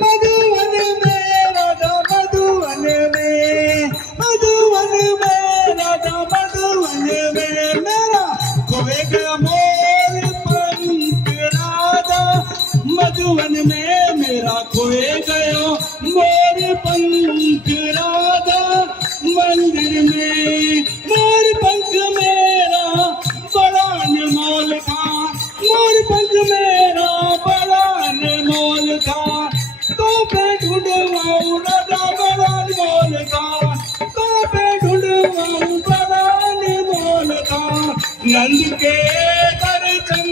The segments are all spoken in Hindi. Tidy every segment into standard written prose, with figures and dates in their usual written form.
मधुवन में राधा मधुवन में, मधुवन में राधा मधुवन में, मेरा खोए गया मोर पंख राधा मधुवन में, मेरा खोए गया मोर पंख राधा मंदिर में। मोर पंख मेरा बड़ा अनमोल था, मोर पंख मेरा बड़ा अनमोल था, तो पे ढूंढवाऊं राधा बड़ा अनमोल था, तो पे ढूंढवाऊं बड़ा अनमोल था। नंद के दर्शन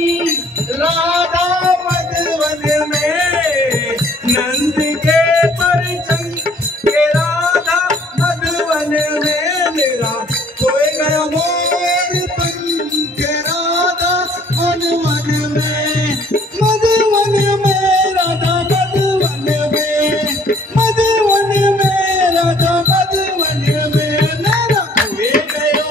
राधा मधुवन में, नंद के दर्शन के राधा मधुवन में, मेरा खोए गया मोर पंख राधा मधुवन में, मधुवन में राधा मधुवन में, मधुवन में राधा मधुवन में, मेरा खोए गया,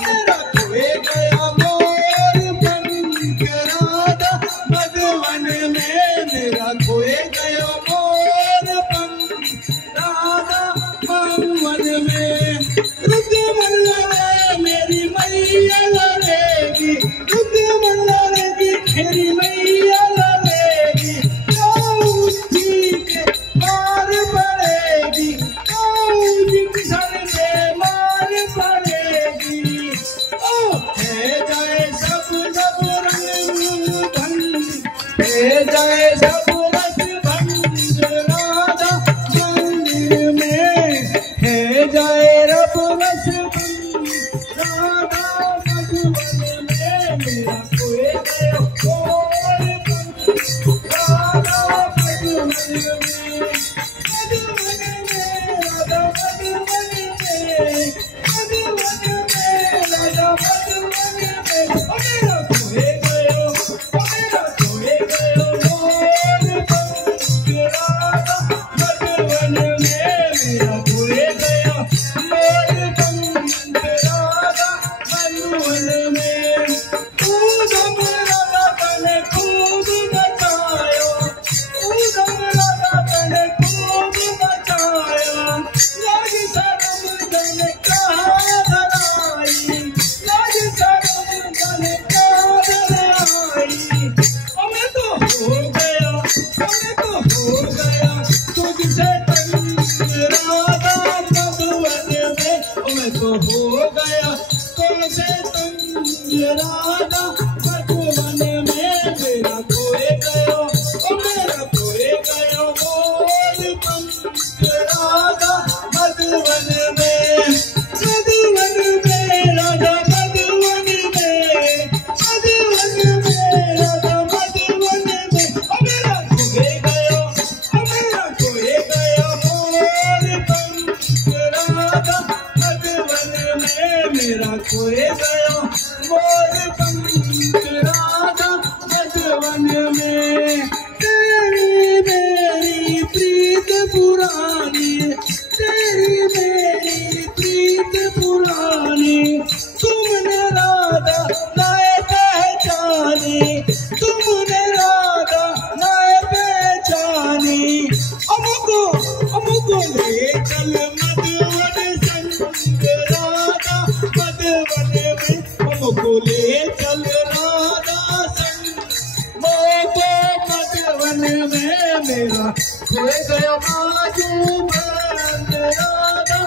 मेरा खोए गया मोर पंख राधा मधुवन में, मेरा खोए गया मोर पंख राधा मधुवन में। रुद्रमन लड़े मेरी मैया लड़ेगी, रुद्रमन लड़ेगी मेरी मैया लड़ेगी, जी के मार पड़ेगी, जी की सर में मार पड़ेगी। ओ है जाए सब सब रंग भंग, है जाए सब रस भंग राधा मंदिर में, है जाए रब रस भंग राधा मधुवन में, मेरा खोए गया मोर पंख राधा मधुवन में, मधुवन में राधा मधुवन में, मधुवन में राधा मधुवन में, मेरा खोए गया, मेरा खोए गया मोर पंख राधा मधुवन में, मेरा खोए गया मोर पंख राधा मधुवन में। ऊधम राधा तने खूब नचाया, ऊधम राधा तने खूब नचाया, लाज शर्म तने कहाँ धराई, लाज शर्म तने कहाँ धराई। हमें तो हो गया, हमें तो हो गया तुझसे तंग राधा मधुवन में, हमें तो हो गया तुझसे तंग राधा मधुवन में, मेरा खोए गया, मेरा खोए गया मोर पंख राधा मधुवन में, मधुवन में राधा मधुवन में, मधुवन में राधा मधुवन में, मेरा खोए गया, मेरा खोए गया मोर पंख राधा मधुवन में, मेरा खोए गया मोर पंख राधा मधुवन में। तेरी मेरी प्रीत पुरानी, तेरी मेरी प्रीत पुरानी, तुमने राधा नाय पहचानी, तुमने राधा नाय पहचानी। हमको ले चल मधुवन संग राधा मधुवन में, हमको ले चल राधा संग मोको मधुवन में, मेरा खोए गया मधुवन राधा